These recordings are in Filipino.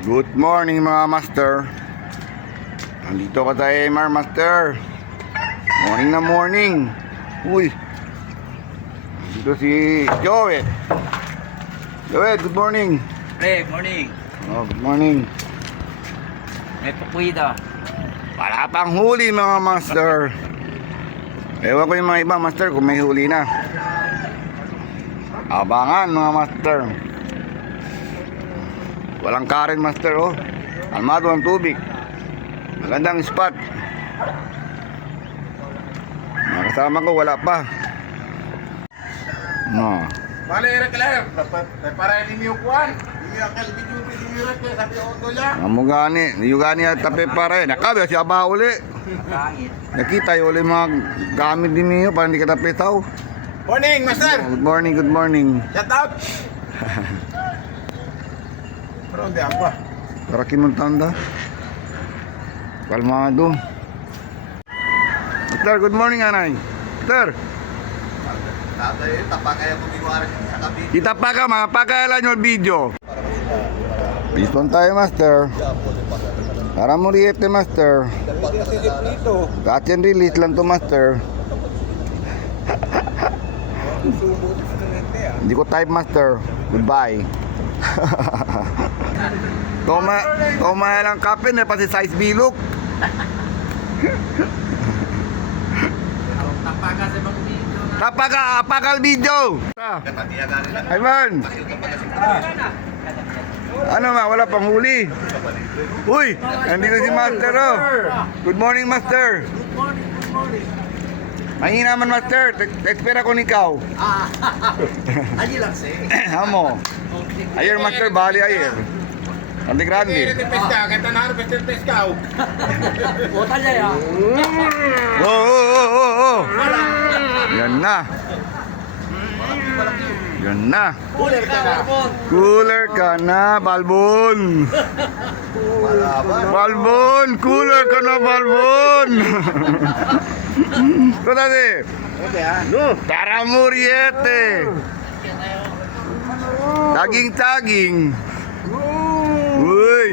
Good morning mga master. Nandito ka tayo master. Morning na morning. Uy, dito si Joey. Joey, good morning. Pre, morning. Oh, good morning. May pupuida. Wala pang huli mga master. Ewan ko yung mga iba master kung may huli na. Abangan mga master. Walang current master oh. Almado ang tubig. Magandang spot. Mga kasama ko wala pa. No. Vale, era claro, para el niño Juan, y aquel video que sabi ko niya. Amugani, yugani at tape pare. Nakabi siya ba uli? Langit. Nakita yung uli mga gamit din niyo para hindi ka tapitaw. Morning, master. Good morning, good morning. Shout out. Pero hindi ako. Para kinuntanda. Kalmado. Sir, good morning anay. Sir, Tatay, tapakaya ko biwari sa kabi. kita pa ka mga pagkailan yung video. Piston tayo master. Para muriete master. Catch and release lang to master. Hindi ko type master. Goodbye. Toma lang kapin eh pati size bilog. Tapaga sa mga video na. Apakal video. Ayman. Ano ma, wala pang huli. Uy, nandito si master oh. Good morning master. Good morning. Mahina man master, espera ko ikaw. Aji lang si. Amo. Ayer master, bali ayer. Ante grande. Hindi pesca, kaya tanaro pesca. Bota niya ya. Oh. Yan na. Yan na. Cooler ka, Barbon. Cooler ka na, Balbon. Balbon, cooler ka na, Balbon. Kutade. No. Tara muriete. Taging. Uy,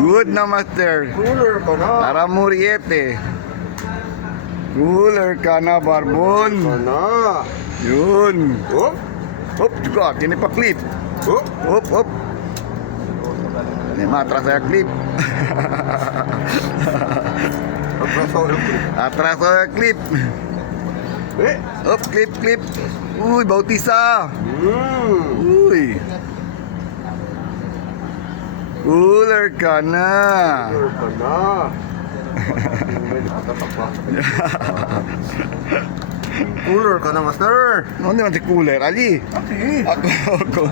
good na master. Cooler ko na. Tara muriete. Cooler ka na, Barbon. Na. Yun. Oh. Hop, juga, kini pa clip. Oh. Hop. Ini matras saya clip. Atras saya clip. Hop, clip. Uy, bautisa. Uy. Cooler ka na. Cooler ka na, master. Ano naman si cooler, Ali? Ako.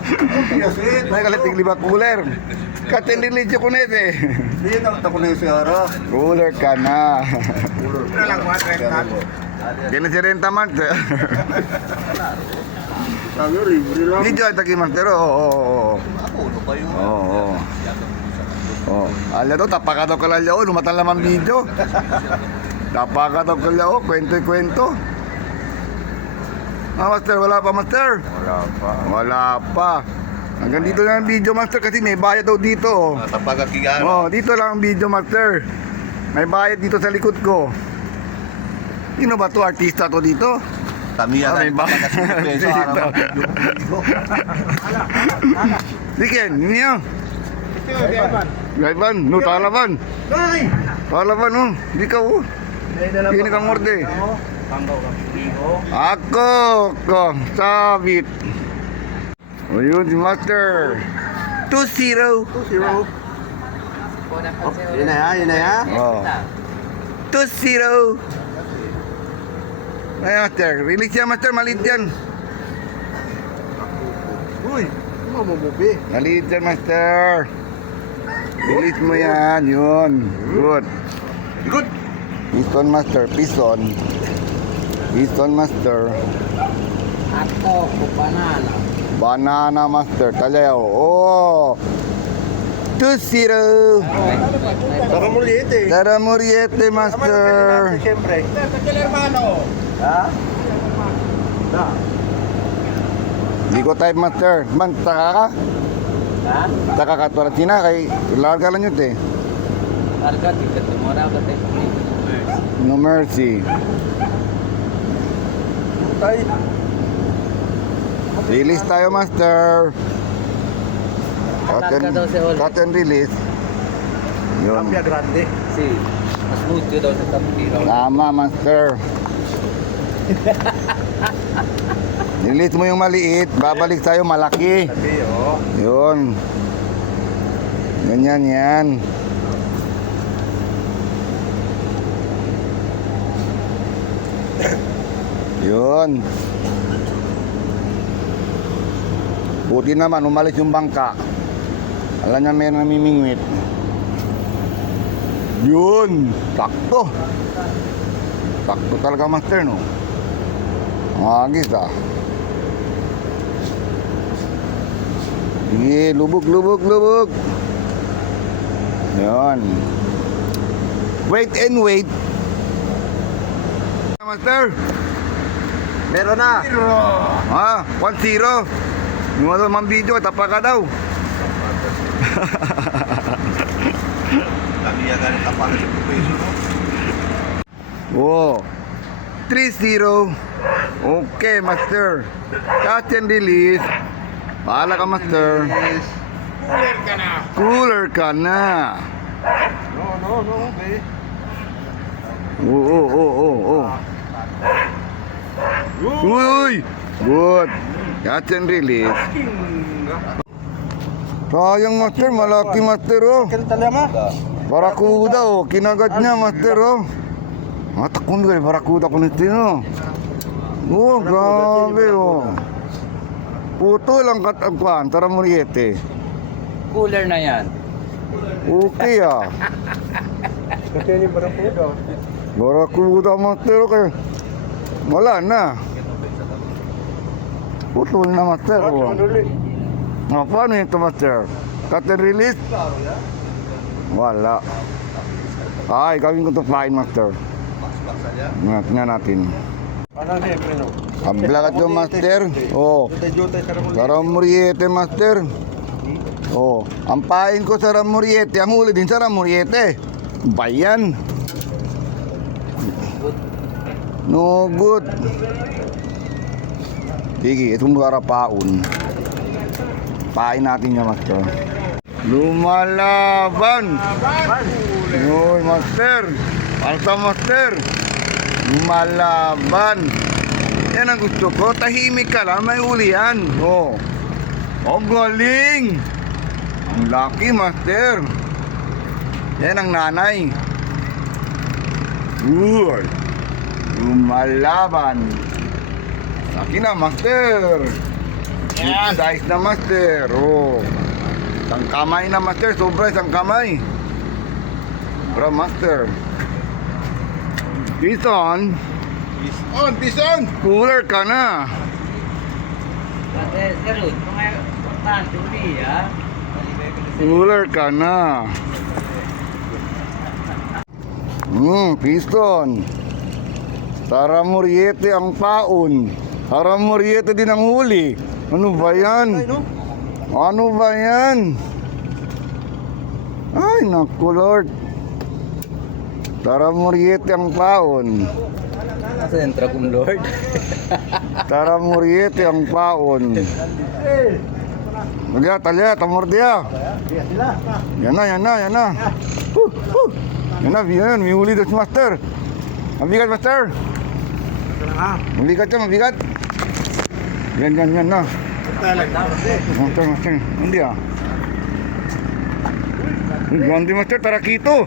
May kalating lima cooler. Katin liligyo ko nete. Hindi, nakita ko na yung siyara. Cooler ka na. Cooler lang, master. Kini si Renta man. Sabi, libre lang. Video ay taki master. Oo. Oh, ala to tapaka daw kalalaw, lumatan lamang video. Tapaka daw kalalaw, kwento. Master, wala pa master? Wala pa. Hanggang dito lang ang video master kasi may bayad daw dito. Oh. Tapagakigan. Oh, dito lang ang video master. May bayad dito sa likod ko. Sino ba to? Artista to dito? Kami yan. May bayad. Diken, niyo. Gaiban, no talaban. Talaban oh, di ka oh. Kini kang morde. Ako, sabit. O yun, si master. 2-0. Yun na ya. Oh. 2-0. Ay, master. Release yan, master. Maliit yan. Uy, mamububi. Maliit yan, master. Release mo yan. Yun. Good. Piston, master. Piston master. Ako, banana. Banana master. Talayaw. Oh. 2-0. Saka muliit eh. Tara muriete, master. Siyempre. Takil hermano. Ha? Hindi ko type master. Man, taka ka? Ha? Takakatuaran sina kay larga lang yun eh. Harga, tiket tumora ka tayo. No mercy. Release tayo, master. Larga daw si Oli. Cut and release. Yun. grande. Si, mas mucho daw sa tapiro. Tama, master. Release mo yung maliit, babalik tayo malaki. Sabi, oh. Yun. Ganyan yan. Yun. Buti naman, umalis yung bangka. Alam niya may namimingwit. Yun. Sakto. Sakto talaga, master, no? Magis, ah. Sige, lubog, lubog, lubog. Yun. Wait and wait. Master. Meron na. Ah, 1-0. Yung ano mang video, tapa ka daw. Kami yan ganit ang pala sa peso, no? Oh. 3-0. Okay, master. Catch and release. Bahala ka, master. Cooler ka na. Cooler ka na. No, okay. Oo. Uy! Good. Catch and release. Sayang, master. Malaki, master, oh. Talama? Barakuda, oh. Kinagat niya, master, oh. Matakon ka, barakuda ko nito, no. Oh, grabe, oh. Puto lang katagpan, tara muriete. Cooler na yan. Okay, ah. Kasi yung barakuda. Barakuda, master, okay. Wala na. Putol na, master, oh. Paano ito, master? Cut and release? Wala. Ay, gawin ko ito fine, master. Tingnan natin. Ano niya, Preno? Ablagat yung master. Oh. Jutay sa ramon. Sa Ramuriete, master. Oh. Ang pain ko sa Ramuriete, ang huli din sa Ramuriete. Bayan. No good. Sige, itong para paun. Pain natin yung master. Lumalaban. Uy, master. Alta, master. Lumalaban. Yan ang gusto ko. Tahimik ka lang, may uli yan. Oh. Oh, galing. Ang laki, master. Yan ang nanay. Uy. Lumalaban. Laki na, master. Yan. Size na, master. Oh. Isang kamay na, master. Sobra isang kamay. Sobra, master. Bison. Bison. Cooler ka na. Kasi, sir, mga importante uli, ha? Cooler ka na. Piston. Tara Muriete ang paon. Tara Muriete din ang huli. Ano ba yan? Ano ba yan? Ay, naku Lord. Tara Muriete ang paon. Nasa entro kong Lord. Tara Muriete ang paon. Talia, tamor dia. Yan na. Yan na, yan. May huli doon si master. Mabigat, master. Mabigat. Yan na. Master. Hindi, ah. Grande, master. Tarakito.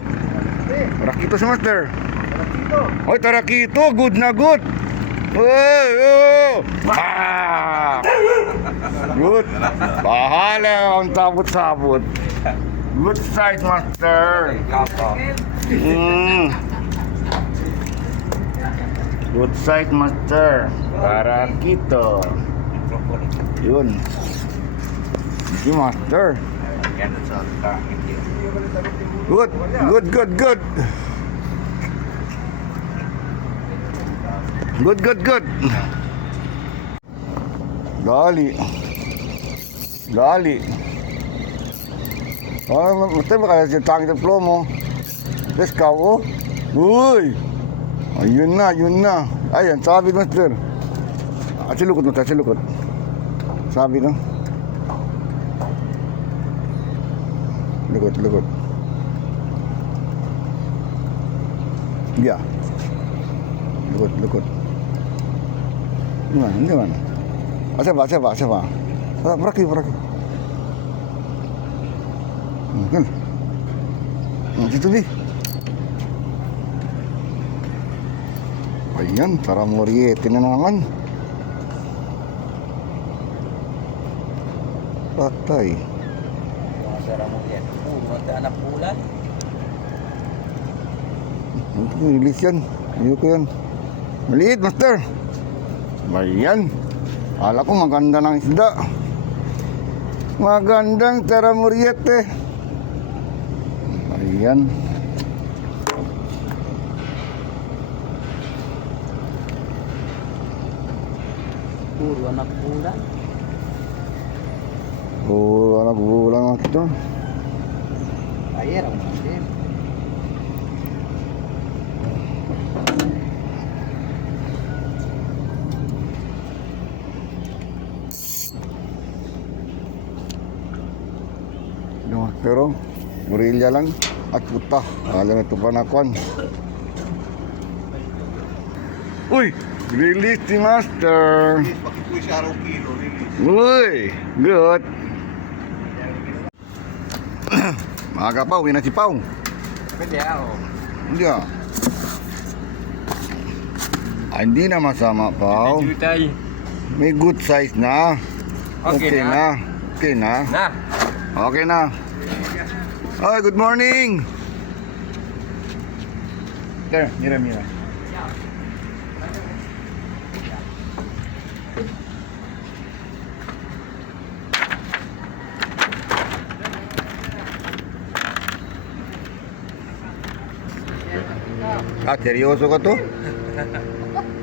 Tarakito si master. Oy, tarakito. Good na good. Oy, oh. Ah! Good. Bahala ang sabot-sabot. Good sight, master. Good sight, master. Tarakito. Yun. Si master. Good. Good. Gali. Master, baka yung tangit ng flow mo. Peskaw, oh. Uy! Ayun na, yun na. Ayan, sabi master. Silukot mo, silukot. Sabi no. Lukot. Yeah. Lukot. Hindi man. Asa ba? Beraki. Kan. Dito di. Ayan, para moriete na naman. Patay. Mga sara mo yan. Mata anak bulan. Release yan. Ayoko yan. Maliit, master. Ayan. Akala ko maganda ng isda. Magandang tara moriete. Ayan. Puro anak bulan. Oh, anak bulan ito. Ayer ang mga. No, pero murilya lang at puta. Alam ito pa nakuan. Uy, release si master. Pakikuy siya araw kilo, release. Uy, good. Maaga pa, uwi na si Pao. Pwede ako. Hindi ah. Hindi na masama, Pao. Jutay. May good size na. Okay na. Okay na. Na. Okay na. Hi, good morning. There, mira. Seryoso ka to?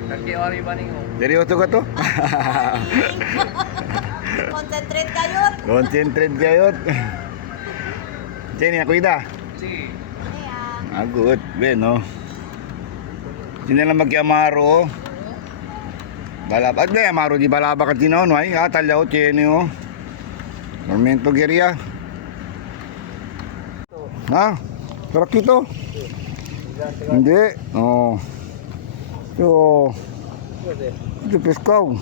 Kakiwari ba ninyo? Seryoso ka to? Concentrate kayo. Concentrate kayo. Jenny, cuida. Si. Good. Bueno. Sino lang magkiamaro? Balab. At ba, amaro di balaba ka tinaw, no? Ay, atalyaw, Jenny, oh. Normento geria. Ha? Sarap ito? Hindi. Oh. Ito. Ito peskaw.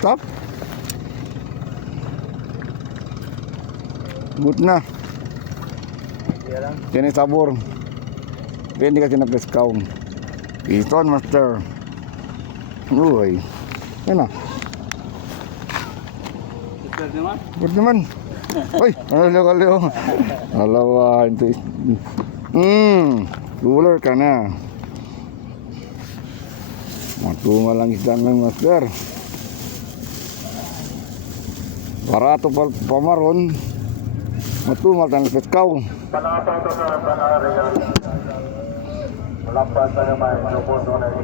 Tap. Good na. Tiene sabor. Pwede kasi na peskaw. Piston, master. Uy. Yan na. Good naman. Uy, kaliw. Alawa. Cooler ka na. Matuma lang isang ng master. Barato pamaron. Matumal tan peskaw. Panapato sa panariyan. Lampas na naman, lubos na rin.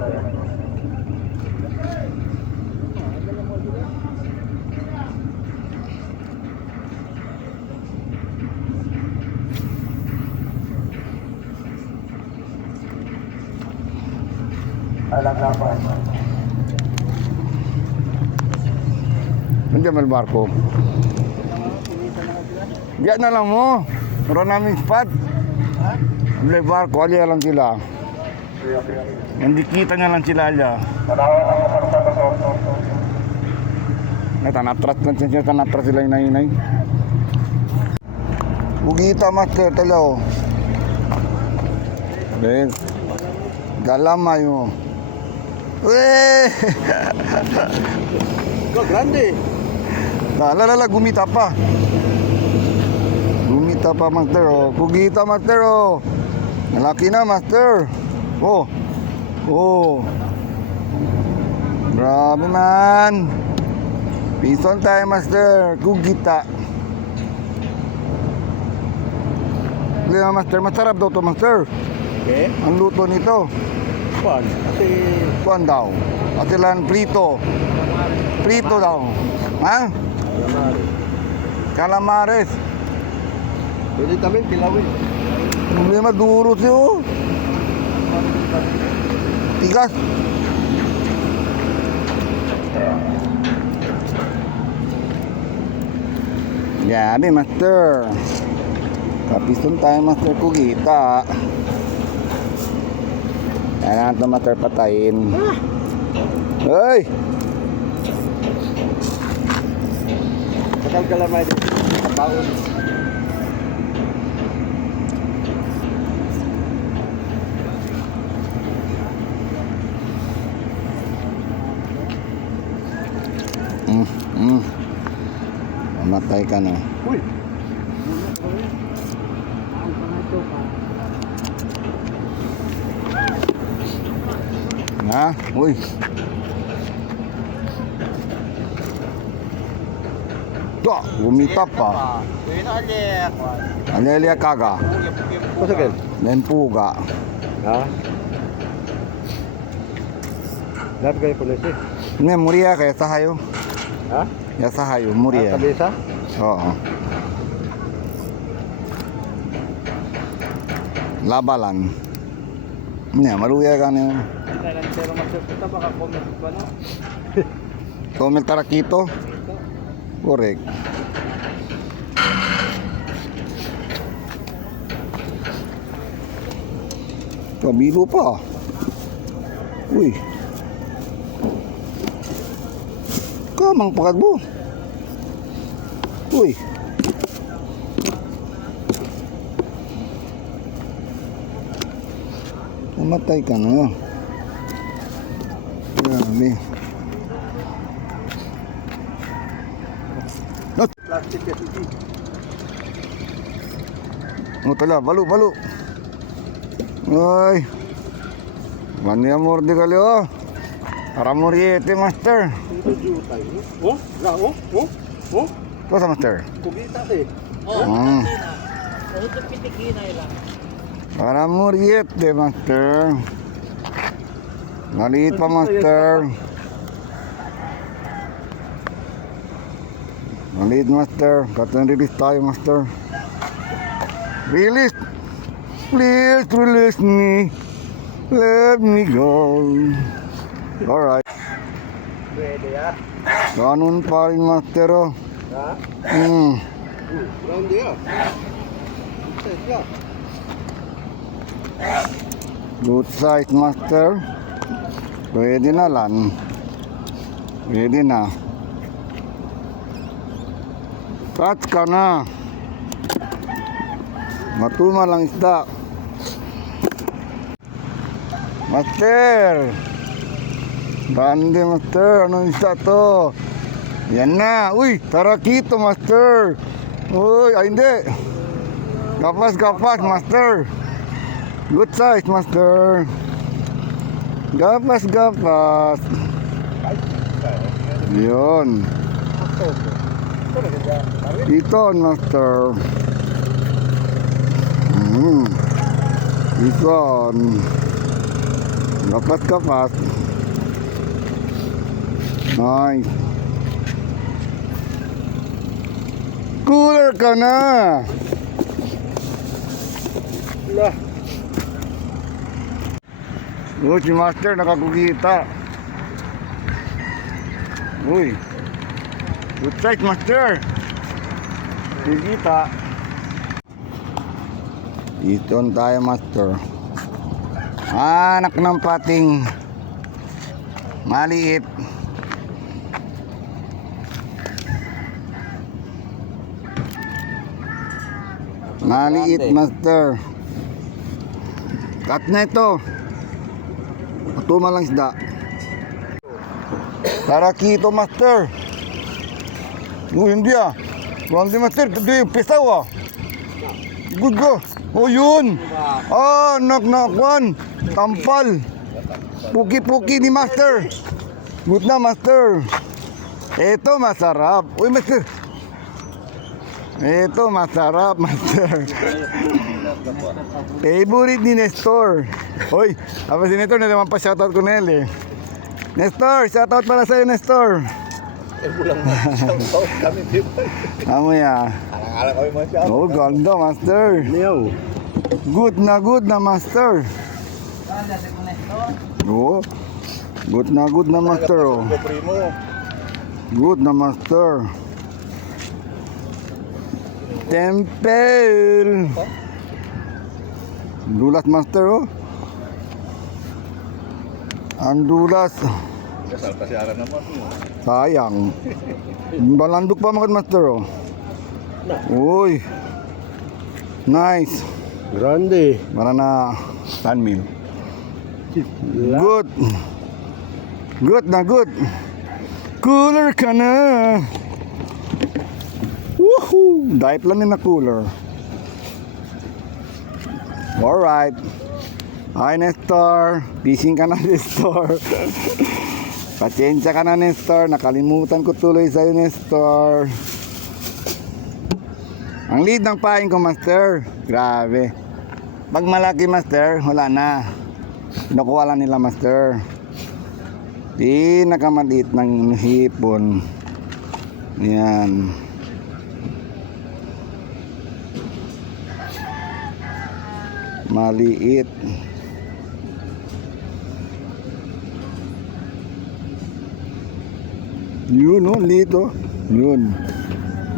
Alam na pa. Nandiyan may barko. Diyan na lang mo. Meron namin spot. May barko, alya lang sila. Hindi kita nga lang sila alya. Tanatras lang siya, tanatras sila inay-inay. Bugita master talaw. Ben. Galamay mo. Weh! Go, grande. Lala, gumita pa. Gumita pa, master, oh. Kugita, master, oh. Malaki na, master. Oh. Grabe, man. Pison tayo, master. Kugita. Lima, master. Masarap daw to, master. Okay. Ang luto nito. Kuan. Kasi Kuan daw. Atilan prito. Prito daw. Ha? Calamares. Pwede kami pilawin. Problema duro siyo. Tigas. Grabe, master. Kapiston tayo, master, kugita. Kailangan ito, master, patayin. Hoy! Sakal kalamay din. Baon. Mamatay ka na. Uy! Ha? Uy! Ito! Umita pa. Alelia kaga. Pasakal. Lempuga. Ha? Lahat kayo po nasi. Ini muria kaya sahayo. Ha? Ya sahayo, muria. Kabisa? Oo. Labalan. Ini maluya ka niyo. Pero masukita baka comment ba na? Tomel tarakito. Correct. Kabilo pa. Uy. Kamang pakat mo. Uy. Namatay ka na. Grabe. Plastic kasi. Oh, tala, balo, balo. Ay. Mani amor di kali oh. Para muriete, master. Ito jutay. Oh? Na, oh? Oh? Oh? Cosa, master? Kugita eh. Hmm. Para muriete, master. Maliit pa, master. Maliit, master. Katong release tayo, master. Release. Please release me. Let me go. Alright. Pwede ya. Ganun pa rin, master, oh. Ha? Brown dia. Set ya. Good size, master. Pwede na lang. Pwede na. Catch ka na. Matuma lang isda. Master. Grande, master. Anong isda to? Yan na. Uy, tarakito, master. Uy, ay hindi. Kapas, kapas, master. Good size, master. Gapas, gapas. Yun. Iton, master. Iton. Gapas, gapas. Nice. Cooler ka na. Lah. Uy, si master nakakukita. Uy. Good size, master. Kikita. Iton tayo, master. Anak ng pating maliit. Maliit, master. Cut na ito. Patuma lang isda. Tarakito, master. Hindi ah. Hindi, master. Hindi, pisaw ah. Good go. Oh, yun. Ah, naknakwan. Tampal. Puki-puki ni master. Good na, master. Ito masarap. Uy, master. Ito masarap, master. Favorite ni Nestor. Uy, apa si Nestor na naman pa shoutout ko na eh. Nestor, shoutout para sa'yo, Nestor. bulang shout kami di ba? Mamaya. Alang-alang kami mga shout. Oh, ganda, master. Good na, master. Oh, good na, master. Oh. Primo. Good na, master. Temple. Dulas, master. Oh. Ang dulas. Kasal kasi ara naman mo. Sayang. Balandok pa mga master. Oh. Uy. Nice. Grande. Para na 10 mil. Good. Good na good. Cooler ka na. Woohoo! Dahil lang na cooler. Alright. Hi Nestor. Fishing ka na Nestor. Pasensya ka na Nestor. Nakalimutan ko tuloy sa'yo Nestor. Ang lead ng paing ko master. Grabe. Pag malaki master, wala na. Nakuha lang nila master. Pinakamaliit ng hipon. Yan. Maliit. Yun oh, liit oh. Yun.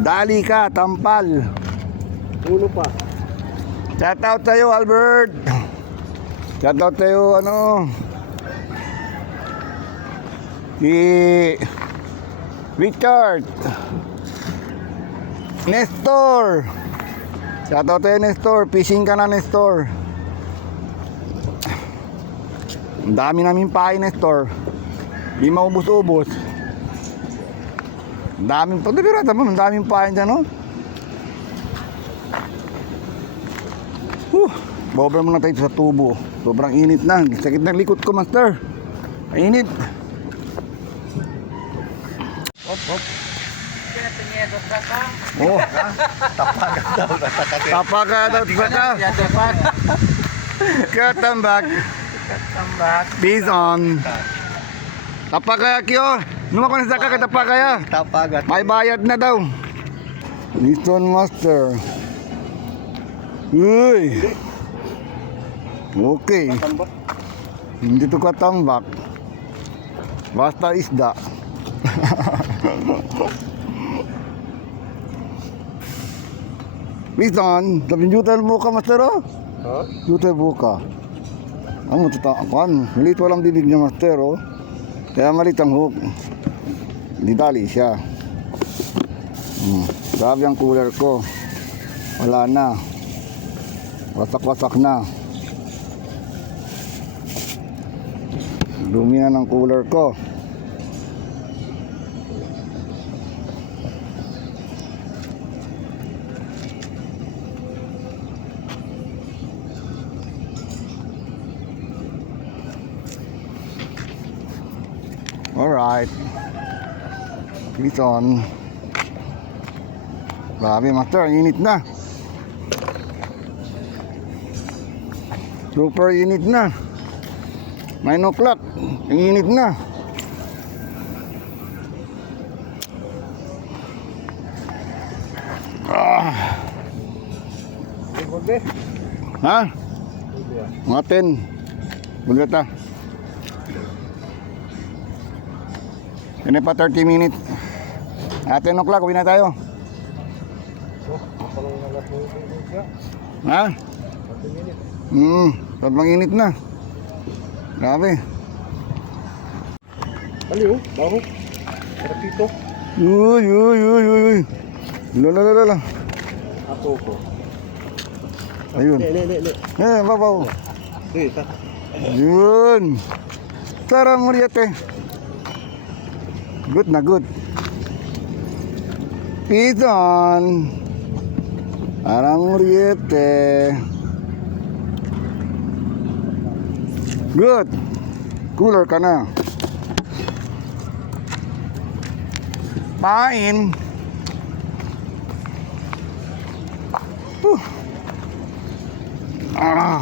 Dali ka, tampal. Ulo pa. Shout out sa'yo Albert. Shout out sa'yo ano. Si Richard. Nestor. Shout out sa'yo Nestor. Fishing ka na Nestor. Ang dami namin pain Nestor. Di maubos-ubos. Ang daming pagdabirata mo. Ang daming pain dyan oh. Bobra muna tayo sa tubo. Sobrang init na. Sakit ng likod ko, master. Init. Hop, hop. Oh, Tapagan daw. tapaka daw saka. Katambak. Bison. Tapaka kyo. Numa ko na saka katapaka ya. Tapagan. May bayad na daw. Bison master. Uy. Okay. Hindi to katambak. Basta isda. Bison, sabi juta mo ka master oh? Ha? Juta buka. Amo tatakan. Malit walang bibig niya master oh. Kaya malit ang hook. Hindi dali siya. Sabi ang cooler ko. Wala na. Wasak-wasak na. Dumi na ng cooler ko. Alright. Bison. Grabe master, ang init na. Super init na. 9 o'clock. Ang init na. Bogde. Ha? Mga 10. Bulata. Yan pa 30 minutes. At 10 o'clock, uwi na tayo. Ha? Sobrang init na. Grabe. Aliw, baho. Ratito. Uy, uy, uy, uy, uy. Lala. Ako ko. Ayun. Le. Babaw. Sige, ta. Yun. Tara, Muriete. Good na good. Pizon. Tara, Muriete. Good. Cooler ka na. Pain. Ah.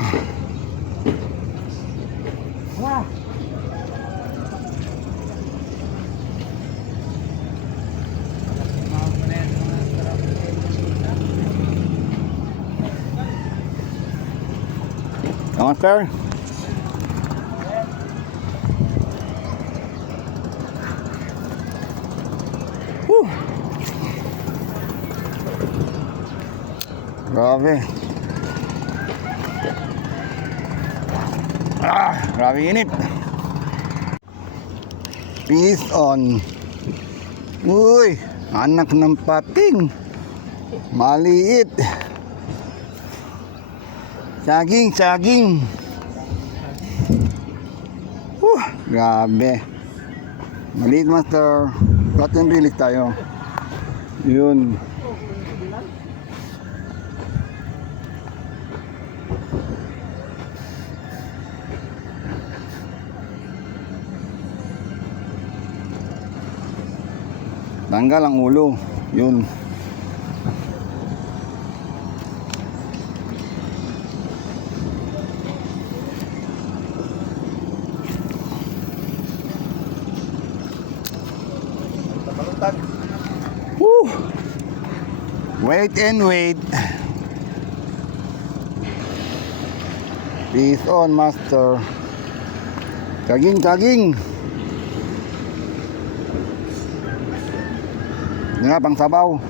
Master. Whew. Grabe. Grabe init. Peace on. Uy, anak ng pating. Maliit. Saging. Grabe. Maliit, master. Cotton bilis tayo. Yun. Tanggal ang ulo. Yun. Woo! Wait and wait. Peace on, master. Kaging. Nga, pang sabaw.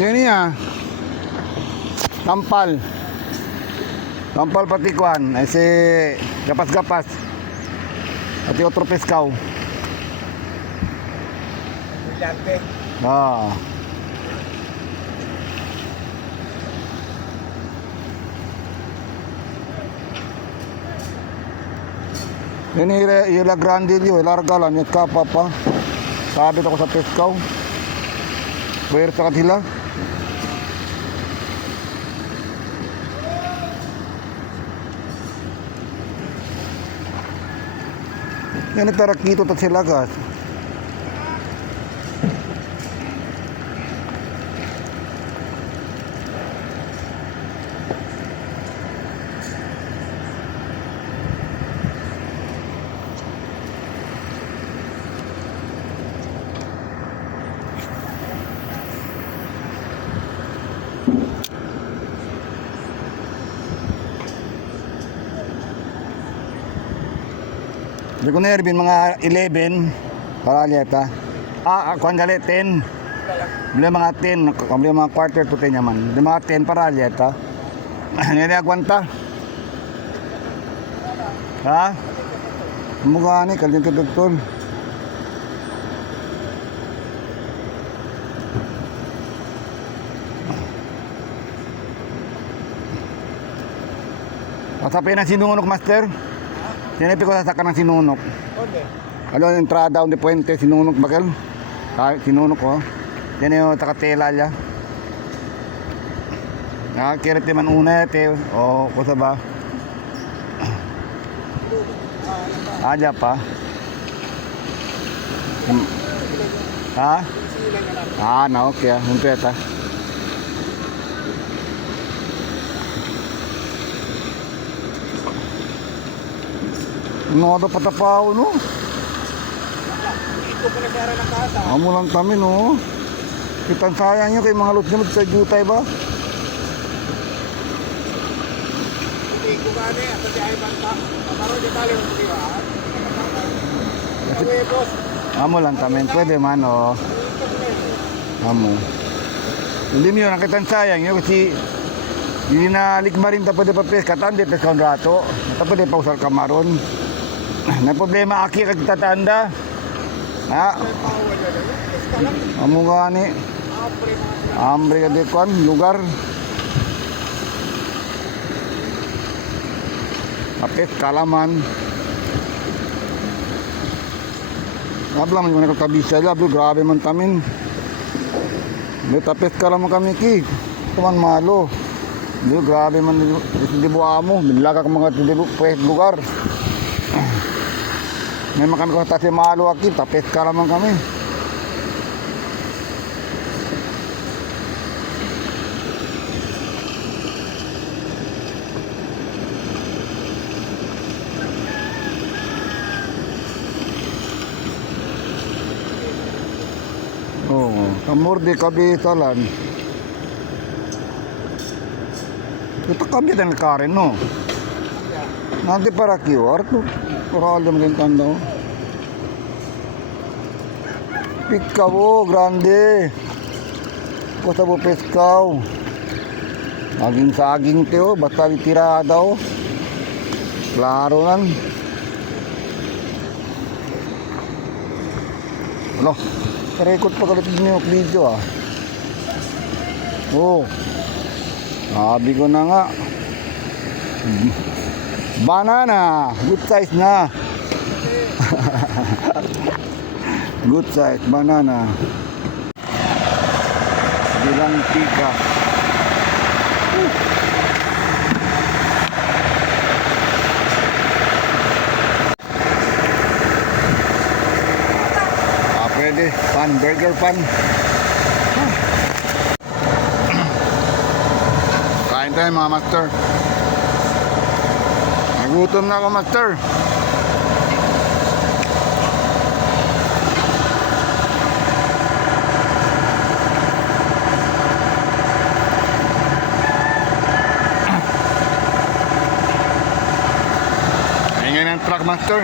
Ini ya. Tampal patikuan. Ese gapas-gapas. Ati otro pescado. Ah. Ini ila grande yun, larga lang, yung kapa pa. Sabit ako sa pescaw. Bayar sa kanila. Yan nagtarakito ta sila gas. Hindi ko na Erwin, mga 11 paralyeta. Kuhan gali, 10. Bili mga 10, bili mga quarter to 10 naman. Bili mga 10 paralyeta. Hindi na agwanta. Ha? Mukha ni, kalinti doktor. Pasapin ang sinunok, master. Sinabi ko sasaka ng sinunok. Onde? Ano yung entrada on the puente, sinunok bakal? Sinunok ko. Yan yung takatela niya. Nakakirit man una ito. O, kusa ba? Aja pa. Ha? Na okay. Humpeta. Ano patapaw, no? Ito ko nagkara ng kasa. Amo lang kami, no? Kitang sayang nyo kay mga lot-lot sa jutay ba? Hindi ko gani. At sa ay banta. Kamaro di tali mo di ba? Kami boss. Amo lang kami. Pwede man, oh. Amo. Hindi nyo nakitang sayang nyo kasi hindi na likma rin tapos pa pes. Katandi pes kaun rato. Tapos di pa usal kamaron. Na problema aki kag tatanda. Ha? Amo gani. Ambre ka di kon lugar. Tapos kalaman. Abla man ko kabisa la, grabe man tamin. Tapos kalaman kami ki. Tuman malo. Grabe man di buamo, bilaga ka mga tidibu pues lugar. May kami ko tasi malo aki, tapos kalaman kami. Oo, kamor di kabisalan. Ito kami din karin, no? Nanti para QR to. Para alam din tanda. Pikaw, oh, grande. Kusa po peskaw. Saging teo, basta ditirada, oh. Klaro lang. Ano? Rekod pa kalit niyo video, ah. Oh. Sabi ko na nga. Banana, good size na. Good size, banana. Bilang tiga. Pwede, pan, burger pan. Kain tayo mga master. Nagutom na ako, master. Ingay ng truck, master.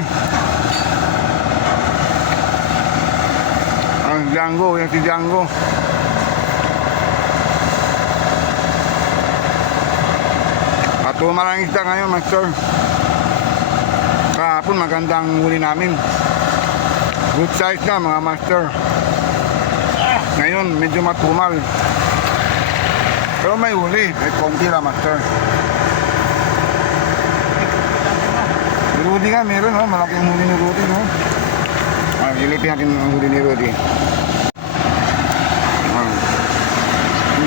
Ang Django, yung si Django. Patumal ang isda ngayon, master. Kahapon magandang huli namin. Good size na mga master. Ngayon medyo matumal. Pero may huli, may konti lang, master. Rudy nga meron, no? Malaking huli ni Rudy, no? Ilipin natin ang huli ni Rudy.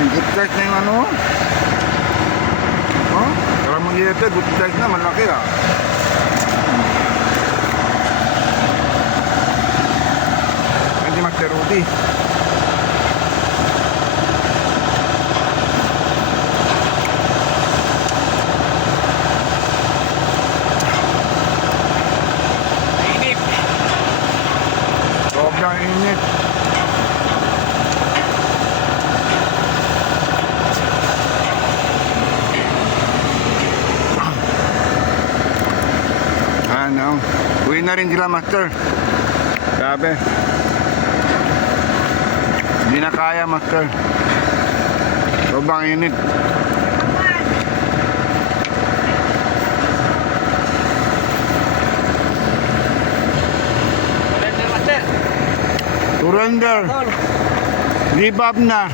Good size na yung ano. Oh, para mo yete, good size na, malaki, ah. Hindi Master Rudy. Sobrang init. Ano? Uwi na na rin sila, master. Grabe. Hindi na kaya, master. Sobrang init. Surrender. Give up na.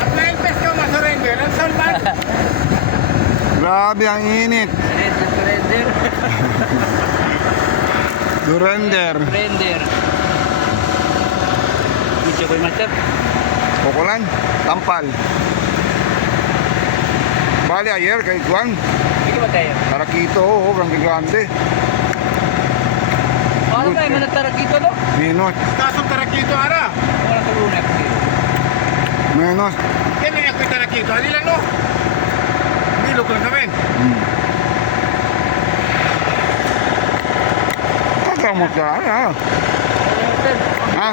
Apply best ka ma-surrender. Ang salman. Grabe ang init. Surrender. Surrender. Surrender. Video ko yung master. Kukulan. Tampal. Bali ayer kay Juan. Hindi ba tayo? Tarakito, oh, grande. Ano tayo managtarak dito, no? Menos. Kasong tarakito, ara. Wala tulungan ko dito. Menos. Yan na yung tarakito. Halilan mo. Bilog lang kami. Kaya mo siya. Ha?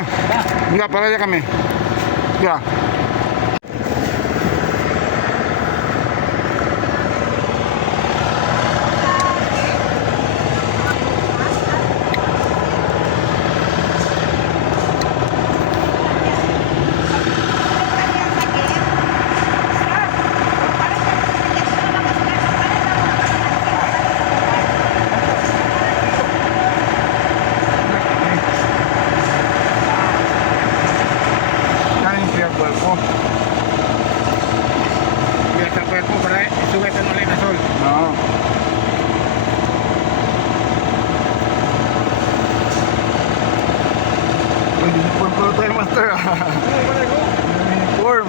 Hindi, para kami. Ya. Yan yung siya ko. Biar sa kwet mo, para suwetan mo lang na sol. Oo. Uy, uniform pala tayo, master. Uniform.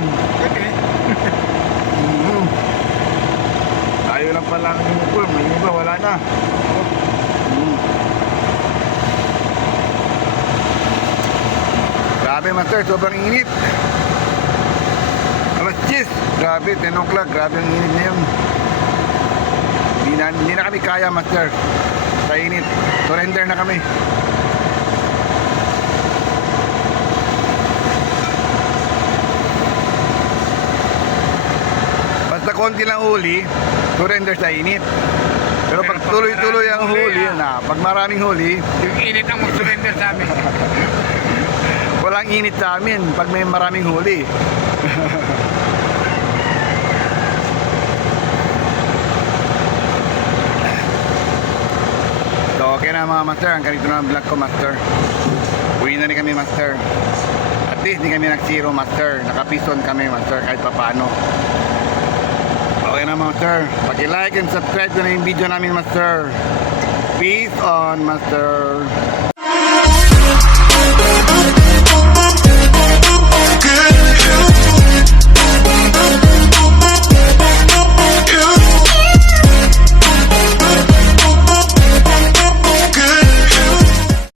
Mhm. Tayo lang pala ng uniform. Yung iba, wala na. Mhm. Grabe, master. Sobrang init. Alas 10. Grabe, 10 o'clock. Grabe ang init na yun. Hindi na kami kaya, master. Sa init. Surrender na kami. Basta konti lang huli, surrender sa init. Pero pag tuloy-tuloy ang huli, pag maraming huli, Yung init ang mag-surrender sa amin. walang init sa amin pag may maraming huli. So okay na mga master, ang ganito na ang vlog ko, master. Uwi na rin kami, master. At least hindi kami nag-zero, master. Nakapison kami, master, kahit papaano. Okay na, master. Paki-like and subscribe na yung video namin, master. Peace on, master.